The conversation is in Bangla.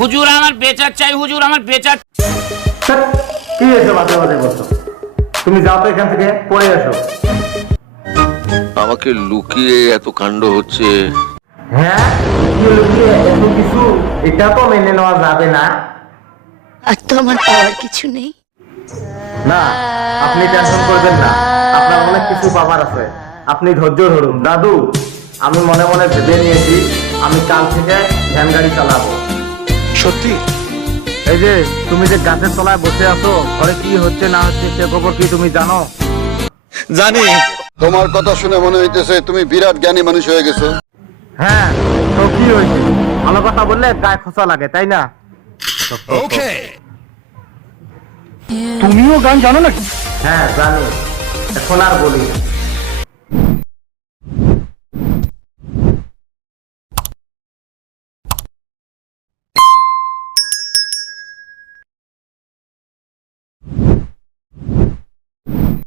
হুজুর আমার বেচার চাই, হুজুর আমার বেচার। কি এসে বাজে বাজে বলছো? তুমি যাও তো এখান থেকে, পড়ে এসো। আমাকে লুকিয়ে এত কাণ্ড হচ্ছে। হ্যাঁ, লুকিয়ে লুকিয়ে এত কিছু, এটা তো মেনে নেওয়া যাবে না। আর তো আমার পাওয়ার কিছু নেই। না, আপনি টেনশন করবেন না, আপনার অনেক কিছু পাবার আছে। আপনি ধৈর্য ধরুন। দাদু, আমি মনে মনে ভেবে নিয়েছি, আমি কাল থেকে ভ্যান গাড়ি চালাবো। সত্যি? এই যে তুমি যে গাছের তলায় বসে আছো, ঘরে কি হচ্ছে না হচ্ছে সে খবর কি তুমি জানো? জানি। তোমার কথা শুনে মনে হইতেছে তুমি বিরাট জ্ঞানী মানুষ হয়ে গেছো। হ্যাঁ, তো কি হয়েছে? ভালো কথা বললে গায়ে খোঁচা লাগে, তাই না? ওকে। তুমিও গান জানো নাকি? হ্যাঁ জানি, এখন আর বলি না।